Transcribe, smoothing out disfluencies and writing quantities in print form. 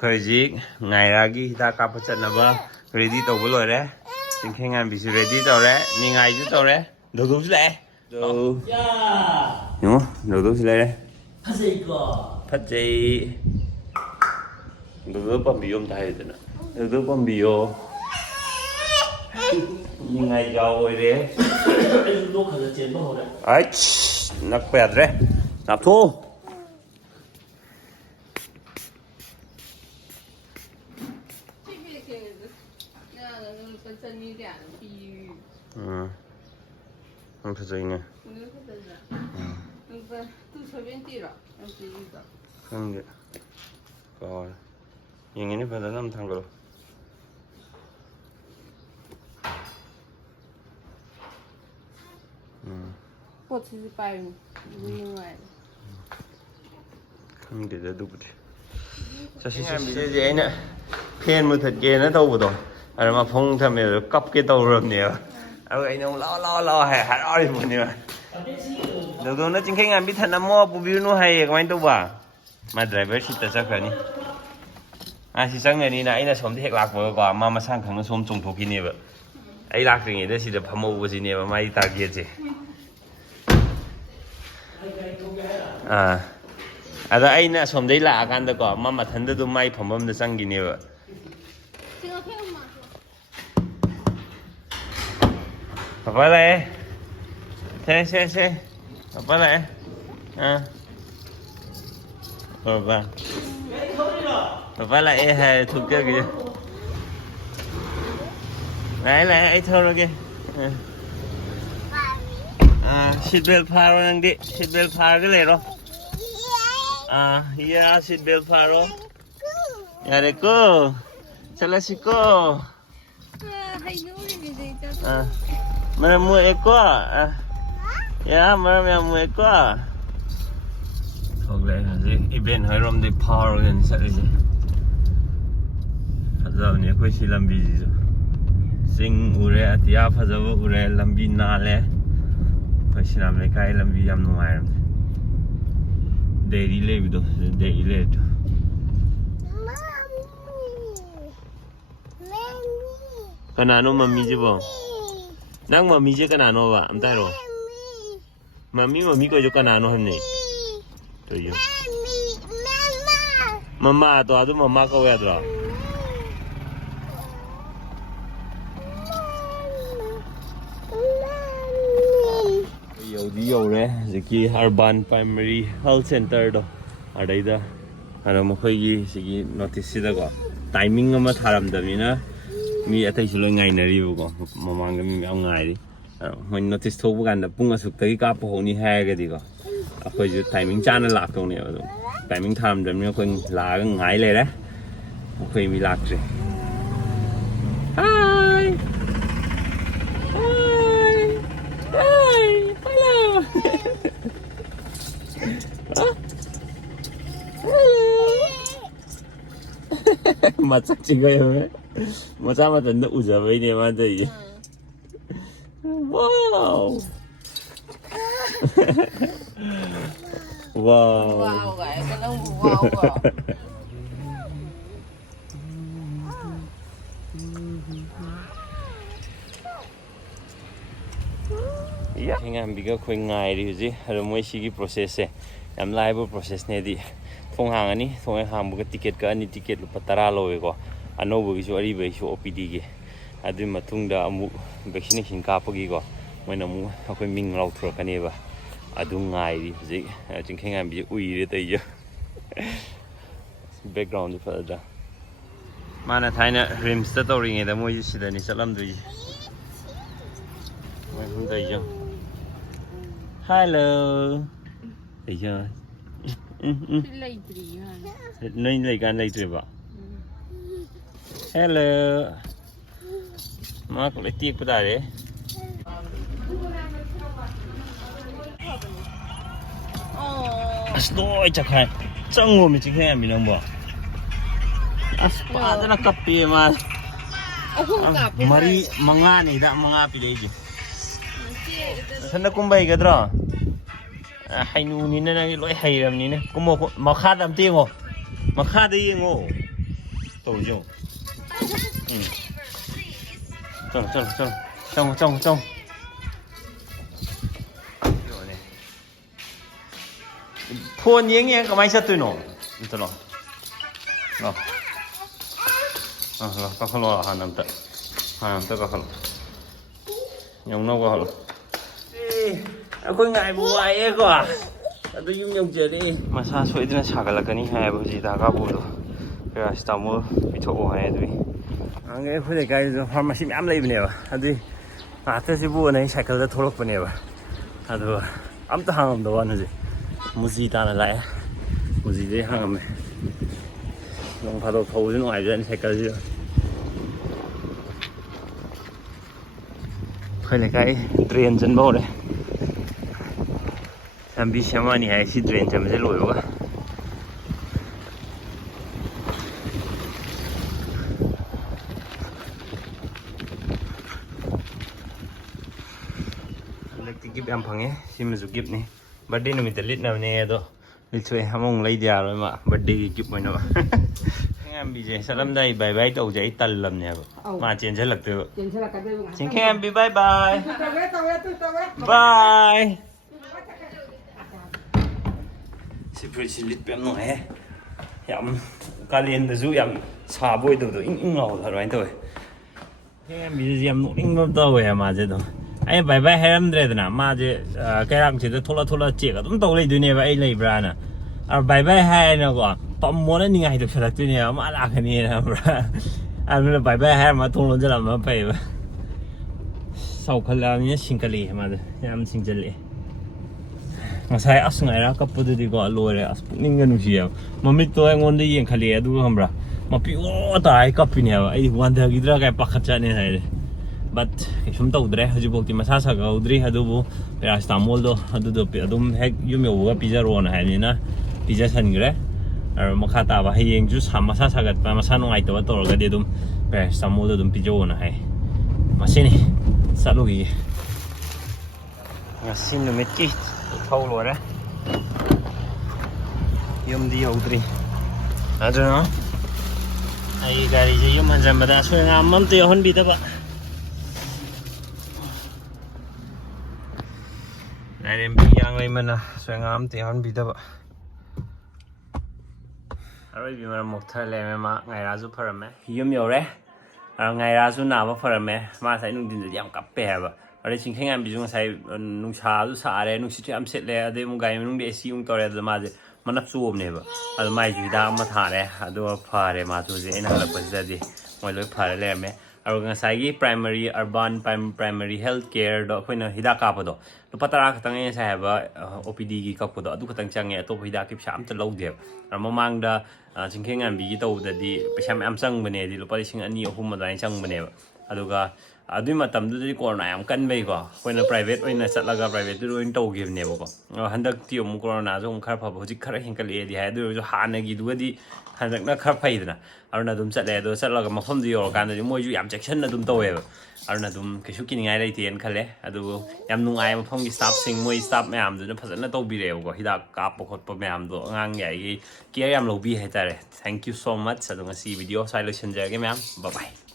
ꯍꯧꯖꯤꯛ ꯉꯥꯏꯔꯥꯒꯤ ꯍꯤꯗꯥꯛ ꯀꯥꯞꯄ ꯆꯠꯅꯕ ꯔꯦꯗꯤ ꯇꯧꯕ ꯂꯣꯏꯔꯦ ꯆꯤꯡꯈꯩꯉꯥꯟꯕꯤꯁꯨ ꯔꯦꯗꯤ ꯇꯧꯔꯦ ꯅꯤꯡꯉꯥꯏꯁꯨ ꯇꯧꯔꯦ ꯗꯧꯗꯧꯁꯨ ꯂꯥꯛꯑꯦ ꯌꯦꯡꯉꯣ ꯗꯧꯗꯧꯁꯨ ꯂꯩꯔꯦ ꯐꯖꯩꯀꯣ ꯐꯖꯩ ꯗꯧꯗꯧ ꯄꯥꯝꯕꯤꯌꯣ ꯑꯝꯇ ꯍꯥꯏꯌꯨꯗꯅ ꯗꯧꯗꯧ ꯄꯥꯝꯕꯤꯌꯣ ꯅꯤꯡꯉꯥꯏ ꯌꯥꯎ ꯑꯣꯏꯔꯦ ꯑꯩꯁꯨ ꯂꯣꯛ ꯈꯔ ꯆꯦꯟꯕ ꯍꯧꯔꯦ ꯑꯩꯁ ꯅꯛꯄ ꯌꯥꯗ꯭ꯔꯦ ꯂꯥꯞꯊꯣꯛꯑꯣ ꯌꯥꯝ ꯐꯖꯩꯅꯦ ꯈꯪꯗꯦ ꯀꯥꯎꯔꯦ ꯌꯦꯡꯉꯤꯅꯦ ꯐꯖꯅ ꯑꯝ ꯊꯥꯡꯒꯠꯂꯣ ꯄꯣꯠꯁꯤꯁꯨ ꯄꯥꯏꯕꯅꯤ ꯅꯨꯡꯉꯥꯏꯔꯦ ꯈꯪꯗꯦꯗ ꯑꯗꯨꯕꯨꯗꯤ ꯆꯠꯁꯤꯁꯤꯗꯤ ꯑꯩꯅ ꯐꯦꯟ ꯃꯨꯊꯠꯀꯦꯅ ꯇꯧꯕꯗꯣ ꯑꯗ ꯃꯐꯝ ꯊꯝꯃꯦꯕ ꯀꯞꯀꯦ ꯇꯧꯔꯕꯅꯦꯕ ꯑꯗꯨꯒ ꯑꯩꯅ ꯑꯃꯨꯛ ꯂꯥꯛꯑꯣ ꯂꯥꯛꯑꯣ ꯂꯥꯛꯑꯣ ꯍꯔꯥꯎꯔꯤꯕꯅꯦꯕ ꯗꯧꯗꯧꯅ ꯆꯤꯡꯈꯩꯉꯥꯟꯕꯤ ꯊꯅꯝꯃꯣ ꯄꯨꯕꯤꯔꯨꯅꯨ ꯍꯥꯏꯌꯦ ꯀꯃꯥꯏꯅ ꯇꯧꯕ ꯃꯥ ꯗ꯭ꯔꯥꯏꯚꯔ ꯁꯤꯠꯇ ꯆꯠꯈ꯭ꯔꯅꯤ ꯁꯤ ꯆꯪꯉꯅꯤꯅ ꯑꯩꯅ ꯁꯣꯝꯗ ꯍꯦꯛ ꯂꯥꯛꯄꯒꯀꯣ ꯃꯥ ꯃꯁꯥ ꯈꯪꯅ ꯁꯣꯝ ꯆꯣꯡꯊꯣꯛꯈꯤꯅꯦꯕ ꯑꯩ ꯂꯥꯛꯇ꯭ꯔꯤꯉꯩꯗ ꯁꯤꯗ ꯐꯝꯍꯧꯕꯁꯤꯅꯦꯕ ꯃꯥꯒꯤ ꯇꯥꯔꯒꯦꯠꯁꯦ ꯑꯗ ꯑꯩꯅ ꯑꯁꯣꯝꯗꯩ ꯂꯥꯛꯑꯀꯥꯟꯗꯀꯣ ꯃꯥ ꯃꯊꯟꯗ ꯑꯗꯨꯝ ꯃꯥꯏ ꯐꯝꯐꯝꯗ ꯆꯪꯈꯤꯅꯦꯕ ꯄꯄꯥ ꯂꯥꯛꯑꯦ ꯁꯦ ꯄꯄꯥ ꯂꯥꯛꯑꯦ ꯄꯄꯥ ꯂꯥꯛꯑꯦ ꯍꯥꯏ ꯊꯣꯛꯆꯒꯦ ꯂꯥꯛꯑꯦ ꯑꯩ ꯊꯧꯔꯒꯦ ꯁꯤꯠ ꯕꯦꯜ ꯐꯥꯔꯣ ꯅꯪꯗꯤ ꯁꯤꯠ ꯕꯦꯜ ꯐꯥꯔꯒ ꯂꯩꯔꯣ ꯁꯤꯠ ꯕꯦꯜ ꯐꯥꯔꯣ ꯌꯥꯔꯦꯀꯣ ꯆꯠꯂꯁꯤꯀꯣ ꯃꯔꯝ ꯃꯣꯛꯑꯦꯀꯣ ꯃꯔꯝ ꯌꯥꯝ ꯃꯣꯛꯑꯦꯀꯣ ꯊꯣꯛꯂꯛꯑꯦ ꯍꯧꯖꯤꯛ ꯏꯚꯦꯟ ꯍꯣꯏꯔꯣꯝꯗꯩ ꯐꯥꯎꯔꯒꯅꯤ ꯆꯠꯂꯤꯁꯦ ꯐꯖꯕꯅꯤ ꯑꯩꯈꯣꯏ ꯁꯤ ꯂꯝꯕꯤꯁꯤꯁꯨ ꯆꯤꯡ ꯎꯔꯦ ꯑꯇꯤꯌꯥ ꯐꯖꯕ ꯎꯔꯦ ꯂꯝꯕꯤ ꯅꯥꯜꯂꯦ ꯑꯩꯈꯣꯏ ꯁꯤꯅꯥꯝ ꯂꯩꯀꯥꯏ ꯂꯝꯕꯤ ꯌꯥꯝ ꯅꯨꯡꯉꯥꯏꯔꯝꯅꯦ ꯗꯦꯔꯤ ꯂꯩꯕꯗꯣ ꯗꯦꯔꯤ ꯂꯩꯔꯗꯣ ꯀꯅꯥꯅꯣ ꯃꯝꯃꯤꯁꯤꯕꯣ ꯅꯪ ꯃꯝꯃꯤꯁꯦ ꯀꯅꯥꯅꯣꯕ ꯑꯝꯇ ꯍꯥꯏꯔꯣ ꯃꯝꯃꯤ ꯀꯣꯏꯁꯨ ꯀꯅꯥꯅꯣ ꯍꯥꯏꯕꯅꯤ ꯃꯃꯥꯗꯣ ꯑꯗꯨ ꯃꯃꯥ ꯀꯧ ꯌꯥꯗ꯭ꯔꯣ ꯌꯧꯗꯤ ꯌꯧꯔꯦ ꯍꯧꯖꯤꯛꯀꯤ ꯑꯔꯕꯥꯟ ꯄ꯭ꯔꯥꯏꯃꯥꯔꯤ ꯍꯦꯜꯊ ꯁꯦꯟꯇꯔꯗꯣ ꯑꯗꯩꯗ ꯑꯗꯣ ꯃꯈꯣꯏꯒꯤ ꯁꯤꯒꯤ ꯅꯣꯇꯤꯁꯁꯤꯗꯀꯣ ꯇꯥꯏꯃꯤꯡ ꯑꯃ ꯊꯥꯔꯝꯗꯕꯅꯤꯅ ꯃꯤ ꯑꯇꯩꯁꯨ ꯂꯣꯏ ꯉꯥꯏꯅꯔꯤꯕꯀꯣ ꯃꯃꯥꯡꯗ ꯃꯤ ꯃꯌꯥꯝ ꯉꯥꯏꯔꯤ ꯃꯣꯏ ꯅꯣꯇꯤꯁ ꯊꯣꯛꯄ ꯀꯥꯟꯗ ꯄꯨꯡ ꯑꯁꯨꯛꯇꯒꯤ ꯀꯥꯞꯄ ꯍꯧꯅꯤ ꯍꯥꯏꯔꯒꯗꯤꯀꯣ ꯑꯩꯈꯣꯏꯁꯨ ꯇꯥꯏꯃꯤꯡ ꯆꯥꯅ ꯂꯥꯛꯇꯧꯅꯦꯕ ꯑꯗꯨꯝ ꯇꯥꯏꯃꯤꯡ ꯊꯥꯔꯝꯗꯕꯅꯤꯅ ꯑꯩꯈꯣꯏ ꯂꯥꯛꯑꯒ ꯉꯥꯏ ꯂꯩꯔꯦ ꯑꯩꯈꯣꯏ ꯃꯤ ꯂꯥꯛꯇ꯭ꯔꯤ ꯃꯆꯛꯁꯤꯒ ꯃꯆꯥ ꯃꯊꯟꯇ ꯎꯖꯕꯩꯅꯦ ꯃꯥ ꯇꯧꯔꯤꯁꯦ 와우. 와우. 와우가 약간 너무 와우가. ꯆꯤꯡꯈꯩꯉꯥꯟꯕꯤꯒ ꯑꯩꯈꯣꯏ ꯉꯥꯏꯔꯤ ꯍꯧꯖꯤꯛ ꯑꯗꯣ ꯃꯣꯏ ꯁꯤꯒꯤ ꯄ꯭ꯔꯣꯁꯦꯁꯁꯦ ꯌꯥꯝ ꯂꯥꯏꯕ ꯄ꯭ꯔꯣꯁꯦꯁꯅꯦꯗꯤ ꯊꯣꯡ ꯍꯥꯡꯉꯅꯤ ꯊꯣꯡ ꯍꯦꯛ ꯍꯥꯡꯕꯒ ꯇꯤꯀꯦꯠ ꯀꯛꯑꯅꯤ ꯇꯤꯀꯦꯠ ꯂꯨꯄꯥ 10 ꯂꯧꯋꯦꯀꯣ ꯑꯅꯧꯕꯒꯤꯁꯨ ꯑꯔꯤꯕꯒꯤꯁꯨ OPDꯒꯤ ꯑꯗꯨꯒꯤ ꯃꯇꯨꯡꯗ ꯑꯃꯨꯛ ꯚꯦꯛꯁꯤꯅꯦꯁꯟ ꯀꯥꯞꯄꯒꯤꯀꯣ ꯃꯣꯏꯅ ꯑꯃꯨꯛ ꯑꯩꯈꯣꯏ ꯃꯤꯡ ꯂꯥꯎꯊꯣꯔꯛꯀꯅꯦꯕ ꯑꯗꯨ ꯉꯥꯏꯔꯤ ꯍꯧꯖꯤꯛ ꯆꯤꯡꯈꯩꯉꯥꯟꯕꯤꯁꯦ ꯎꯏꯔꯦ ꯇꯧꯔꯤꯁꯦ ꯕꯦꯛꯒ꯭ꯔꯥꯎꯟꯗꯤ ꯐꯖꯗ꯭ꯔꯥ ꯃꯥꯅ ꯊꯥꯏꯅ ꯔꯤꯝꯁꯇ ꯇꯧꯔꯤꯉꯩꯗ ꯃꯣꯏꯁꯨ ꯁꯤꯗꯅꯤ ꯆꯠꯂꯝꯗꯣꯏꯁꯦ ꯃꯣꯏ ꯁꯨꯝ ꯇꯧꯔꯤꯁꯦ ꯍꯜꯂꯣ ꯇꯧꯔꯤꯁꯦ ꯅꯣꯏ ꯂꯩꯀꯥꯟ ꯂꯩꯇ꯭ꯔꯤꯕ ꯍꯦꯜꯂꯣ ꯃꯥ ꯂꯣꯏ ꯇꯦꯛꯄ ꯇꯥꯔꯦ ꯑꯁ ꯂꯣꯏ ꯆꯠꯈꯥꯏ ꯆꯪꯉꯣꯃꯤ ꯆꯤꯡꯈꯩꯉꯥꯟꯕꯤ ꯅꯪꯕꯣ ꯑꯁ ꯐꯖꯅ ꯀꯞꯄꯦ ꯃꯥ ꯃꯔꯤ ꯃꯉꯥꯅꯤꯗ ꯃꯉꯥ ꯄꯤꯔꯛꯏꯁꯦ ꯃꯊꯟꯗ ꯀꯨꯝꯕ ꯍꯩꯒꯗ꯭ꯔꯣ ꯍꯩꯅꯨꯅꯤꯅ ꯅꯪꯗꯤ ꯂꯣꯏ ꯍꯩꯔꯕꯅꯤꯅꯦ ꯀꯨꯝꯃꯣ ꯃꯈꯥꯗ ꯑꯝꯇ ꯌꯦꯡꯉꯣ ꯃꯈꯥꯗ ꯌꯦꯡꯉꯣ tàu trong phun nhé nghe có máy sắt tôi nổ tôi lo có không lo hàng năm tới có không nhung nó có không ngại bùa ấy quá tôi dùng nhung chưa đi mà sao suy thì nó chả cái này hay bao gì ta cả bùa đâu cái là tao mua bị thổ hay đấy anh ấy phải cái pharmacy ám lấy bên này à đi thế thì bùa này cycle đã thổi lộc bên này à đó ám ta hàng đâu anh gì mua gì ta lại mua gì đấy hàng mà long phá đầu thầu chứ ngoài ra cycle gì phải là cái train chân bao đấy em bị xem mà này si train chân sẽ lùi quá gift em phăng ấy xin mình giúp gift này birthday nó mình tự lít nào nè đó lịch chơi ham ông lấy ra rồi mà birthday gift mình nó em bị gì sao lâm đây bài bài đầu giấy tần lầm nè mà chuyện sẽ lật từ xin các em bị bye bye bye xin phải xin lít em nói em cá liền để giúp em xả bôi đầu in ngầu thật rồi thôi em bị gì em nụ in mất đâu vậy mà chứ đâu anh bye bye em đây nè mà chứ cái làm chỉ là thola chỉ có đúng tàu lấy đôi này vậy lấy bra nè bye bye hay nó còn tóm muốn anh ngày được phải đôi này mà là cái này nè bra anh là bye bye hay mà thùng luôn cho làm mà phải sau khi làm như xin cái gì mà em xin cái gì mà sai ác ngày ra cấp bút đi gọi lôi rồi nhưng cái gì mà mình tôi anh muốn đi yên khai liền đúng không bra mà bị tại cấp pin này ấy quan thời cái đó cái bạc chân này but chúng tôi đấy hầu như mà sao cái udri hadu bu Istanbul đó hadu đó adum hết yếm yoga pizza rồi này nè pizza sân cái mà khát à hay những chút ham sao cái mà sao nó ngayตัวตัวcái đấy adum Istanbul adum pizza này mà xin đi sao lúc gì xin nó mấy cái thâu rồi đấy yếm đi udri à đó nó ai cái gì yếm hành trình mà đã suy ngẫm mắm tiêu hơn bị đó bạn này em bị yang lên mình à xoay ngắm thì hắn bị đâu ạ rồi vì mình một thời lệ mà ngày ra giúp phần mẹ hiếm nhiều đấy ngày ra giúp nào vào phần mẹ mà thấy nung tin giảm cặp bè vậy ở đây chính khách em bị chúng thấy nung trà giúp xả đấy nung xịt em xịt đấy đây một ngày nung để xí nung to đấy mà gì mà nắp xuồng này vậy ở mai chúng ta mà thả đấy ở đâu phá đấy mà tôi dễ nào là bây giờ đi mọi người phá đấy em ấy ở ngay sai cái primary urban primary health care đó khuyên là hida cáp đó lúc bắt ra cái này sai và OPD cái cáp đó lúc cái tăng nghe tôi hida kịp sắm từ lâu đẹp ở mà mang ra chính khi ngành bị cái tàu đó đi xem em sang bên này thì lúc bắt sinh anh nhiều hôm mà lại sang bên này aduga adu mà tầm đó đi corona em cân về quá khuyên là private khuyên là sát là private rồi tàu game này quá hành động tiêu một corona rồi khá phá bởi vì khá hiện cái gì hay rồi hạn này cái gì hành động nó khá phải thế nào ở nơi đúng sát là sát là mà không gì ở cái này mỗi chú em section là đúng tàu vậy ở nơi đúng cái số kinh ngay đây thì anh khai lẽ adu em nung ai mà không cái staff sinh mỗi staff mấy em rồi nó phát triển nó tàu bị đều quá khi đã cáp một hộp mấy em rồi ngang vậy cái em lâu bị hết rồi thank you so much sa dong si video sai lo chen ja cái mấy em bye bye